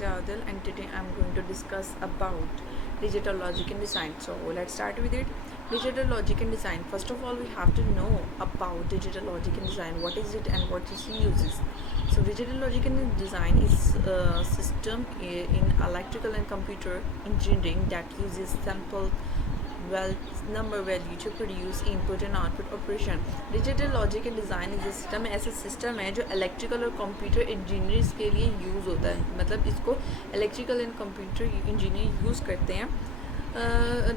is Adil and today I'm going to discuss about digital logic and design. So let's start with it. Digital logic and design. First of all, we have to know about digital logic and design. What is it and what its uses? So digital logic and design is a system in electrical and computer engineering that uses simple well number value to produce input and output operation. Digital logic and design इस system ऐसा system है जो electrical और computer engineers के लिए use होता है. मतलब इसको electrical and computer engineer use करते हैं.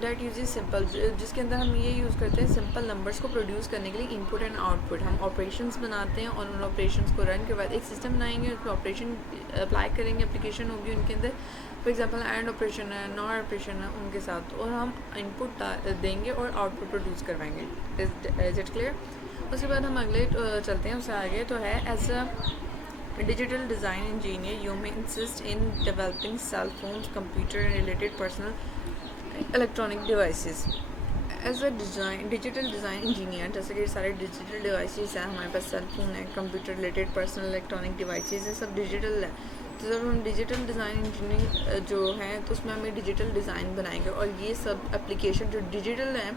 डैट यूज इज सिंपल, जिसके अंदर हम ये यूज़ करते हैं सिंपल नंबर्स को प्रोड्यूस करने के लिए इनपुट एंड आउटपुट. हम ऑपरेशंस बनाते हैं और उन ऑपरेशंस को रन के बाद एक सिस्टम बनाएंगे, उसमें ऑपरेशन अप्लाई करेंगे, एप्लीकेशन होगी उनके अंदर. फॉर एग्जांपल एंड ऑपरेशन है, नॉर ऑपरेशन है उनके साथ, और हम इनपुट देंगे और आउटपुट प्रोड्यूस करवाएंगे. Is it clear? उसके बाद हम अगले चलते हैं उससे आगे. तो है as a digital design engineer you may insist in developing cell phones, computer and related personal electronic devices. As a digital design engineer, जैसे कि सारे डिजिटल डिवाइसेस हैं हमारे पास, सेल फोन है, computer related personal electronic devices है, सब digital है. तो जब हम डिजिटल डिज़ाइन इंजीनियरिंग जो है तो उसमें हमें डिजिटल डिज़ाइन बनाएंगे और ये सब एप्लीकेशन जो डिजिटल हैं,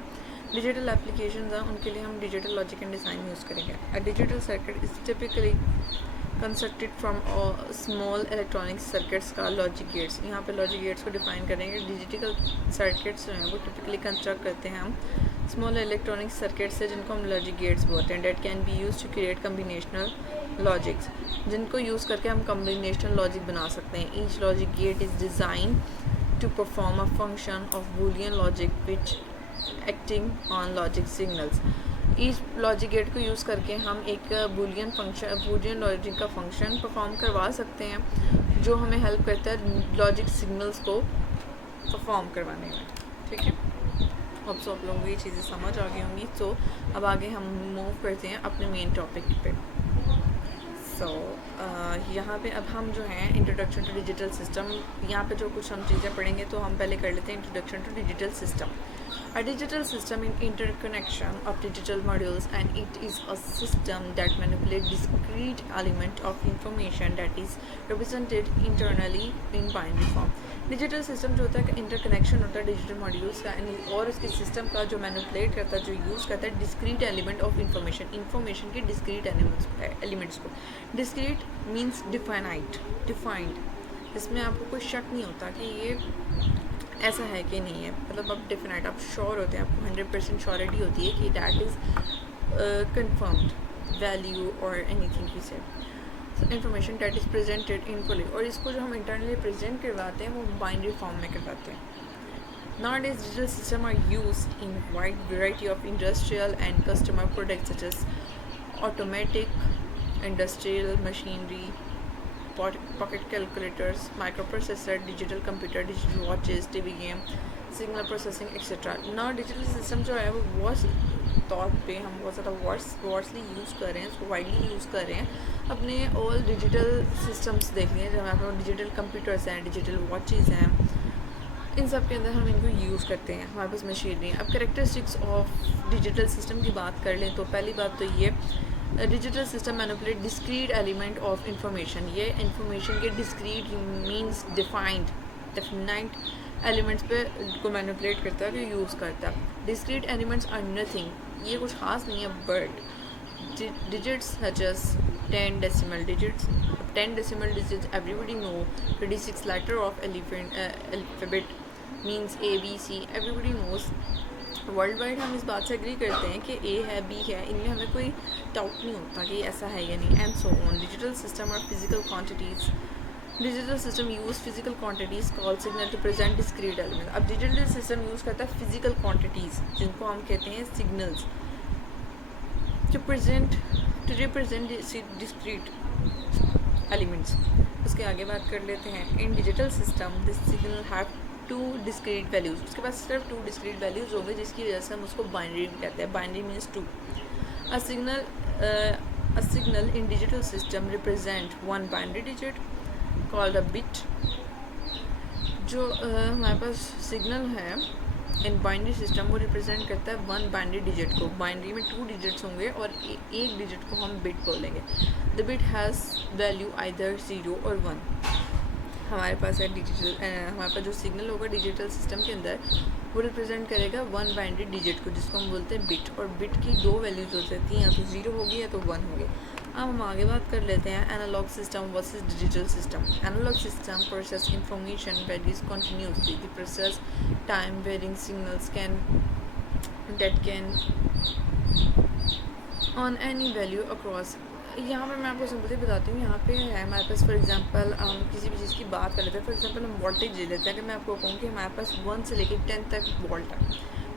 डिजिटल एप्लीकेशन हैं, उनके लिए हम digital logic and design use करेंगे. A digital circuit is typically constructed from small electronic circuits का लॉजिक गेट्स. यहाँ पे लॉजिक गेट्स को डिफाइन करेंगे. डिजिटल सर्किट्स जो हैं वो टिपिकली कंस्ट्रक्ट करते हैं हम स्मॉल इलेक्ट्रॉनिक सर्किट से, जिनको हम लॉजिक गेट्स बोलते हैं. That can be use to create combinational logics, जिनको यूज़ करके हम कम्बिनेशनल लॉजिक बना सकते हैं. Each logic gate is design to perform a function of Boolean logic which acting on logic signals. Each logic gate को use करके हम एक बूलियन लॉजिक का फंक्शन परफॉर्म करवा सकते हैं जो हमें हेल्प करता है लॉजिक सिग्नल्स को परफॉर्म करवाने में. ठीक है, अब सब लोगों को ये चीज़ें समझ आ गई होंगी. तो अब आगे हम मूव करते हैं अपने मेन टॉपिक पे. सो यहाँ पे अब हम जो हैं इंट्रोडक्शन टू डिजिटल सिस्टम, यहाँ पे जो कुछ हम चीज़ें पढ़ेंगे तो हम पहले कर लेते हैं introduction to digital system. A digital system in interconnection of digital modules, and it is a system that manipulates discrete element of information that is represented internally in binary form. Digital system जो होता है interconnection होता है digital modules का और उसके system का जो मैनिपुलेट करता है, जो यूज़ करता है डिस्क्रीट एलिमेंट ऑफ इंफॉर्मेशन के डिस्क्रीट एलिमेंट्स को. Discrete means defined. इसमें आपको कोई शक नहीं होता कि ये ऐसा है कि नहीं है. मतलब आप डिफिनाइट, आप श्योर होते हैं, आपको 100% श्योरिटी होती है कि डैट इज़ कन्फर्म्ड वैल्यू और एनीथिंग यू से information that is presented in fully. और इसको जो हम इंटरनली प्रेजेंट करवाते हैं वो बाइनरी फॉर्म में करवाते हैं. Nowadays, digital systems are used in wide variety of industrial and customer products such as automatic, industrial machinery, pocket calculators, microprocessor, digital computer, digital watches, TV game, signal processing, etc. Now digital system जो है वो बहुत तौर पे हम बहुत ज़्यादा वार्सली use कर रहे हैं, उसको वाइडली यूज़ कर रहे हैं. अपने ऑल डिजिटल सिस्टम्स देख लिए, जब हमारे पास डिजिटल कंप्यूटर्स हैं, डिजिटल वॉचेज़ हैं, इन सब के अंदर हम इनको यूज़ करते हैं. हमारे पास मशीनरी. अब कैरेक्टरिस्टिक्स ऑफ डिजिटल सिस्टम की बात कर लें तो पहली बात तो ये digital system manipulate discrete element of information. ये इंफॉर्मेशन के डिस्क्रीट मीन्स डिफाइंड एलिमेंट्स पे को मैनिपुलेट करता है, जो यूज़ करता है. डिस्क्रीट एलिमेंट्स आर नथिंग, ये कुछ खास नहीं है, but digits such as 10 decimal digits. 10 decimal digits everybody know. 26 letter of alphabet means A B C, everybody knows. World wide हम इस बात से एग्री करते हैं कि ए है, बी है, इनमें हमें कोई डाउट नहीं होता कि ऐसा है या नहीं. And so on. Digital system और physical quantities. Digital system use physical quantities call signal to present discrete element. अब डिजिटल सिस्टम यूज़ करता है फिजिकल क्वांटिटीज़, जिनको हम कहते हैं signals, to represent discrete elements. उसके आगे बात कर लेते हैं. In digital system this signal have 2 discrete values. उसके पास सिर्फ 2 discrete वैल्यूज़ होंगे, जिसकी वजह से हम उसको बाइनरी कहते हैं. Binary means 2. A signal in digital system represent one binary digit called a bit. जो हमारे पास सिग्नल है इन बाइनरी सिस्टम वो रिप्रेजेंट करता है 1 बाइनरी डिजिट को. बाइनरी में 2 डिजिट्स होंगे और एक डिजिट को हम बिट बोलेंगे. The bit has value either 0 और 1. हमारे पास है डिजिटल, हमारे पास जो सिग्नल होगा डिजिटल सिस्टम के अंदर वो रिप्रेजेंट करेगा वन बाइनरी डिजिट को, जिसको हम बोलते हैं बिट। और बिट की दो वैल्यूज हो सकती हैं, या तो ज़ीरो होगी या तो वन होगी। अब हम आगे बात कर लेते हैं analogue system versus digital system. Analogue system process information varies continuously, the process time varying signals can that can on any value across। यहाँ पर मैं आपको सिंपली बताती हूँ, यहाँ पे है हमारे पास फॉर एग्जांपल हम किसी भी चीज़ की बात कर लेते हैं। फॉर एग्जांपल हम वोल्टेज ले लेते हैं। अगर मैं आपको कहूँ कि हमारे पास 1 से लेकर 10 तक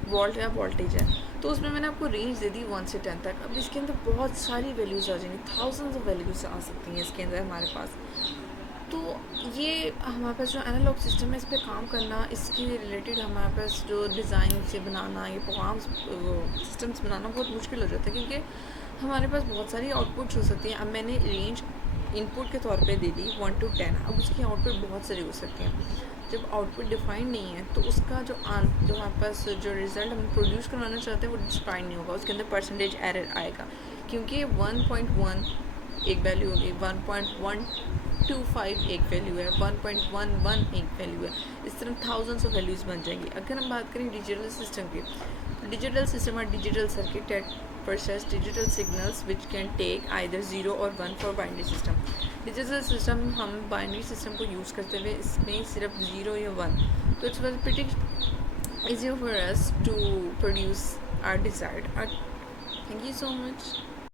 वोल्ट या वोल्टेज है, तो उसमें मैंने आपको रेंज दे दी 1 से 10 तक। अब इसके अंदर बहुत सारी वैल्यूज़ आ जाएंगी, थाउजेंड्स ऑफ वैल्यूज़ आ सकती हैं इसके अंदर हमारे पास। तो ये हमारे पास जो एनालॉग सिस्टम है, इस पर काम करना, इसके रिलेटेड हमारे पास जो डिज़ाइन से बनाना, ये प्रोग्राम्स सिस्टम्स बनाना बहुत मुश्किल हो जाता है, क्योंकि हमारे पास बहुत सारी आउटपुट्स हो सकती हैं। अब मैंने रेंज इनपुट के तौर पे दे दी 1 to 10। अब उसकी आउटपुट बहुत सारी हो सकती हैं। जब आउटपुट डिफाइंड नहीं है तो उसका जो हमारे पास जो रिज़ल्ट हम प्रोड्यूस करवाना चाहते हैं वो डिफाइंड नहीं होगा, उसके अंदर परसेंटेज एरर आएगा, क्योंकि 1.1 एक वैल्यू होगी, 1.125 एक वैल्यू है, 1.11 एक वैल्यू है। इस तरह थाउजेंड्स ऑफ वैल्यूज़ बन जाएंगी। अगर हम बात करें डिजिटल सिस्टम की, डिजिटल सिस्टम और digital circuit process digital signals which can take either 0 और 1 for binary system. Digital system हम बाइनरी सिस्टम को यूज़ करते हुए इसमें सिर्फ 0 या 1, तो its was pretty easier for us to produce our desired art. Thank you so much.